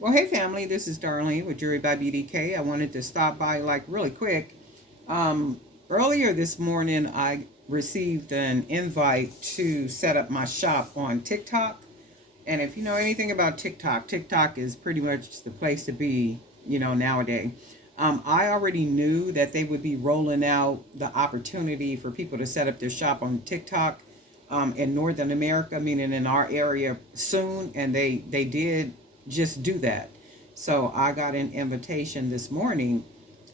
Well, hey family, this is Darlene with Jewelry by BDK. I wanted to stop by like really quick. Earlier this morning, I received an invite to set up my shop on TikTok. And if you know anything about TikTok, TikTok is pretty much the place to be, nowadays. I already knew that they would be rolling out the opportunity for people to set up their shop on TikTok in Northern America, meaning in our area soon, and they did just do that. So I got an invitation this morning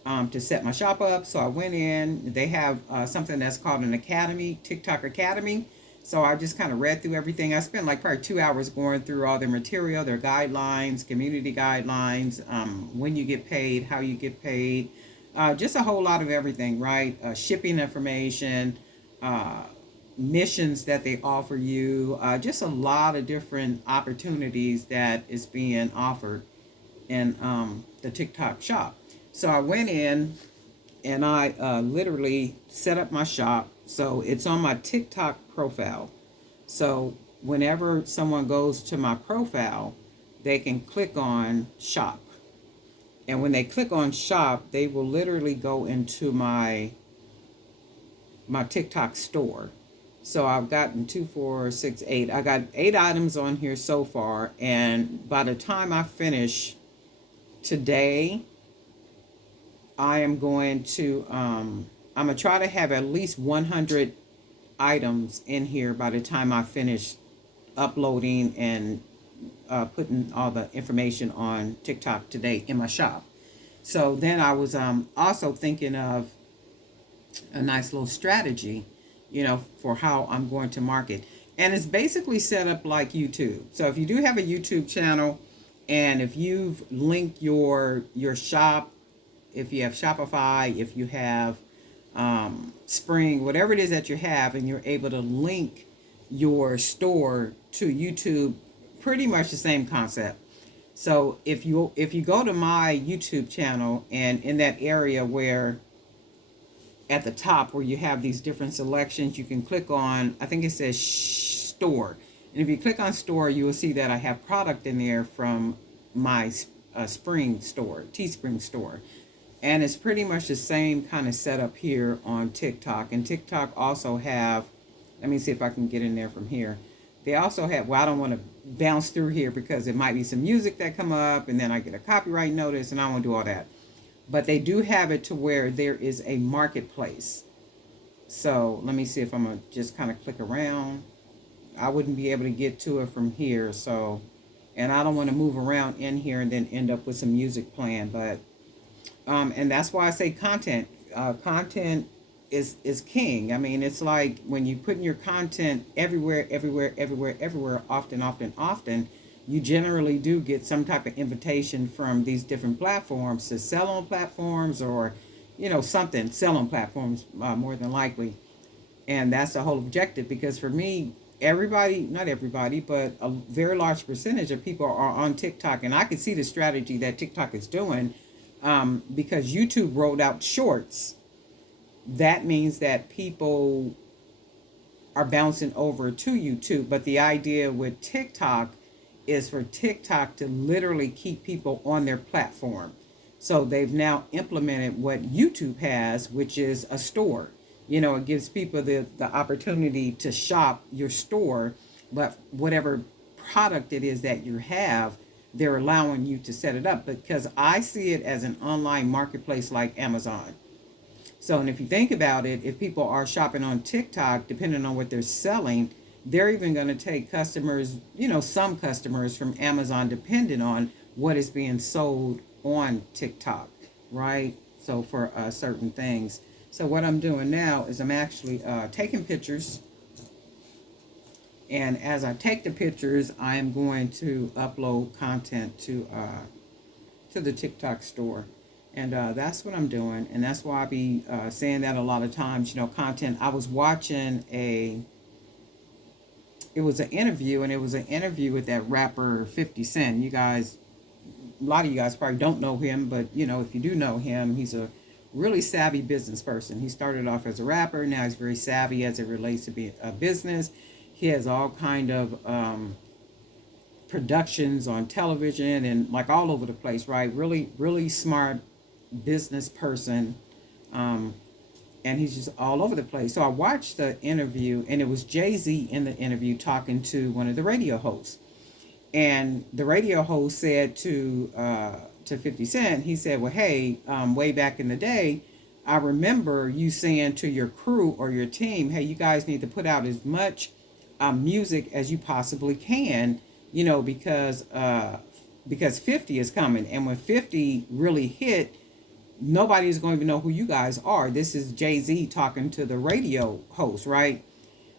to set my shop up. So I went in. They have something that's called an academy, TikTok Academy. So I just kind of read through everything. I spent like probably 2 hours going through all their material, their guidelines, community guidelines, when you get paid, how you get paid, just a whole lot of everything, right? Shipping information, uh, missions that they offer you, just a lot of different opportunities that is being offered in the TikTok shop. So I went in and I literally set up my shop. So it's on my TikTok profile. So whenever someone goes to my profile, they can click on shop. And when they click on shop, they will literally go into my TikTok store. So I've gotten 2, 4, 6, 8. I got 8 items on here so far. And by the time I finish today, I am going to I'm gonna try to have at least 100 items in here by the time I finish uploading and putting all the information on TikTok today in my shop. So then I was also thinking of a nice little strategy, for how I'm going to market. And it's basically set up like YouTube. So if you do have a YouTube channel and if you've linked your shop, if you have Shopify, if you have Spring, whatever it is that you have, and you're able to link your store to YouTube, pretty much the same concept. So if you go to my YouTube channel and in that area where at the top where you have these different selections, you can click on, I think it says store. And if you click on store, you will see that I have product in there from my Spring store, Teespring store. And it's pretty much the same kind of setup here on TikTok. And TikTok also have, let me see if I can get in there from here. They also have, well, I don't want to bounce through here because it might be some music that come up and then I get a copyright notice and I don't want to do all that. But they do have it to where there is a marketplace. So let me see if I'm going to just kind of click around. I wouldn't be able to get to it from here. So, and I don't want to move around in here and then end up with some music playing. But, and that's why I say content. Content is king. I mean, it's like when you put in your content everywhere, everywhere, everywhere, everywhere, often, often, often, you generally do get some type of invitation from these different platforms to sell on platforms or, something, sell on platforms more than likely. And that's the whole objective because for me, everybody, not everybody, but a very large percentage of people are on TikTok. And I can see the strategy that TikTok is doing because YouTube rolled out shorts. That means that people are bouncing over to YouTube. But the idea with TikTok is for TikTok to literally keep people on their platform. So they've now implemented what YouTube has, which is a store. It gives people the opportunity to shop your store, but whatever product it is that you have, they're allowing you to set it up because I see it as an online marketplace like Amazon. So, and if you think about it, if people are shopping on TikTok, depending on what they're selling, they're even going to take customers, some customers from Amazon, depending on what is being sold on TikTok, right? So for certain things. So what I'm doing now is I'm actually taking pictures. And as I take the pictures, I am going to upload content to the TikTok store. And that's what I'm doing. And that's why I be saying that a lot of times, content. I was watching it was an interview, and it was an interview with that rapper 50 Cent. You guys, a lot of you guys probably don't know him, but, if you do know him, he's a really savvy business person. He started off as a rapper. Now he's very savvy as it relates to be a business. He has all kind of productions on television and like all over the place, right? Really, really smart business person. Um, and he's just all over the place. So I watched the interview, and it was JayZ in the interview talking to one of the radio hosts. And the radio host said to 50 Cent, he said, "Well, hey, way back in the day, I remember you saying to your crew or your team, hey, you guys need to put out as much music as you possibly can, because 50 is coming, and when 50 really hit, nobody's going to even know who you guys are." This is JayZ talking to the radio host, right?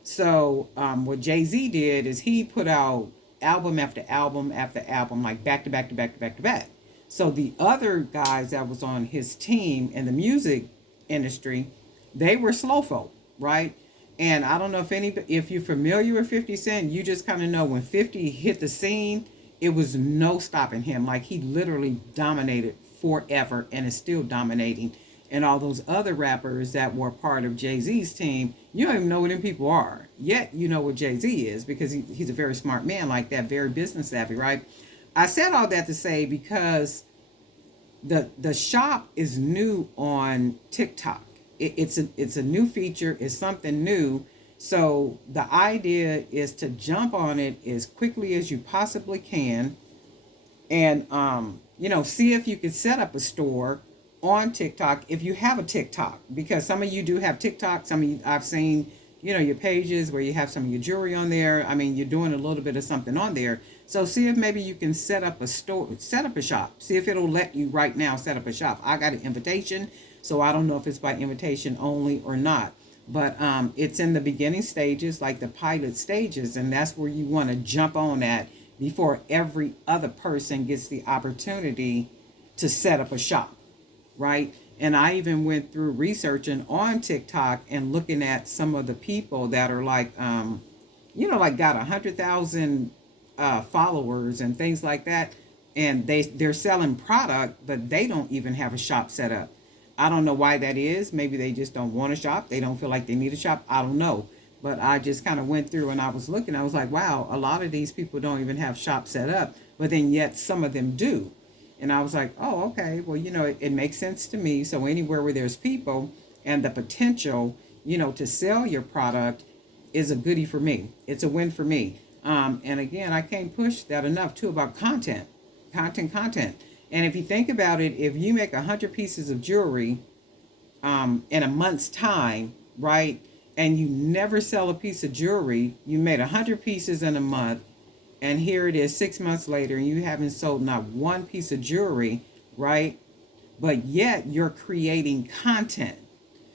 So what JayZ did is he put out album after album after album, like back to back to back to back to back. So the other guys that was on his team in the music industry, they were slow folk, right? And I don't know if you're familiar with 50 Cent, you just kind of know when 50 hit the scene, it was no stopping him. Like he literally dominated forever and is still dominating. And all those other rappers that were part of JayZ's team, you don't even know who them people are. Yet you know what JayZ is because he's a very smart man like that, very business savvy, right? I said all that to say because the shop is new on TikTok. It's a new feature. It's something new. So the idea is to jump on it as quickly as you possibly can, and see if you can set up a store on TikTok if you have a TikTok, because some of you do have TikTok. Some of you, I've seen, your pages where you have some of your jewelry on there. I mean, you're doing a little bit of something on there. So see if maybe you can set up a store, set up a shop. See if it'll let you right now set up a shop. I got an invitation, so I don't know if it's by invitation only or not. But it's in the beginning stages, like the pilot stages, and that's where you want to jump on at before every other person gets the opportunity to set up a shop, right? And I even went through researching on TikTok and looking at some of the people that are like, like got 100,000 followers and things like that, and they're selling product, but they don't even have a shop set up. I don't know why that is. Maybe they just don't want a shop. They don't feel like they need a shop. I don't know. But I just kind of went through and I was looking. I was like, wow, a lot of these people don't even have shops set up, but then yet some of them do. And I was like, oh, okay. Well, it makes sense to me. So anywhere where there's people and the potential, to sell your product is a goodie for me. It's a win for me. And again, I can't push that enough too about content. And if you think about it, if you make 100 pieces of jewelry in a month's time, right, and you never sell a piece of jewelry, you made 100 pieces in a month, and here it is 6 months later, and you haven't sold not one piece of jewelry, right? But yet you're creating content.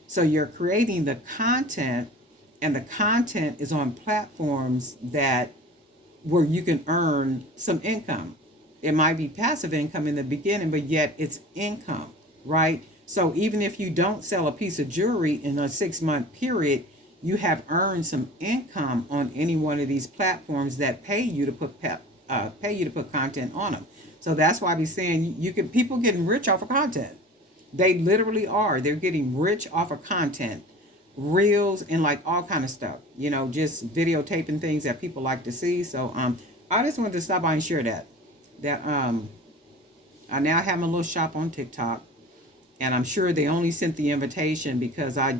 So you're creating the content, and the content is on platforms that where you can earn some income. It might be passive income in the beginning, but yet it's income, right? So even if you don't sell a piece of jewelry in a 6-month period, you have earned some income on any one of these platforms that pay you to put content on them. So that's why I be saying people getting rich off of content. They literally are. They're getting rich off of content, reels and like all kind of stuff. Just videotaping things that people like to see. So I just wanted to stop by and share that. I now have my little shop on TikTok, and I'm sure they only sent the invitation because I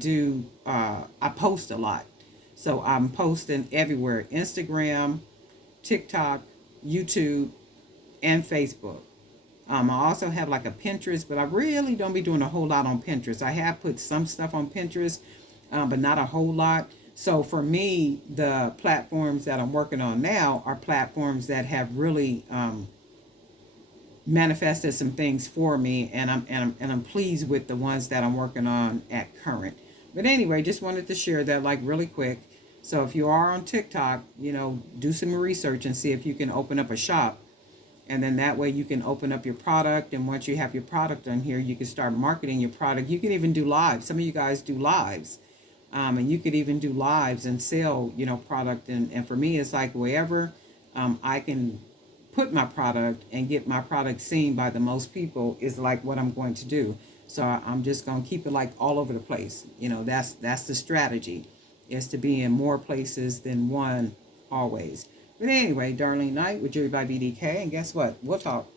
post a lot. So I'm posting everywhere: Instagram, TikTok, YouTube, and Facebook. I also have like a Pinterest, but I really don't be doing a whole lot on Pinterest. I have put some stuff on Pinterest, but not a whole lot. So for me, the platforms that I'm working on now are platforms that have really manifested some things for me, and I'm pleased with the ones that I'm working on at current. But anyway, just wanted to share that like really quick. So if you are on TikTok, do some research and see if you can open up a shop, and then that way you can open up your product, and once you have your product on here, you can start marketing your product. You can even do lives. Some of you guys do lives, and you could even do lives and sell product, and for me it's like wherever I can put my product and get my product seen by the most people is like what I'm going to do. So I'm just going to keep it like all over the place. That's the strategy, is to be in more places than one always. But anyway, Darlene Knight with Jewelry by BDK. And guess what? We'll talk.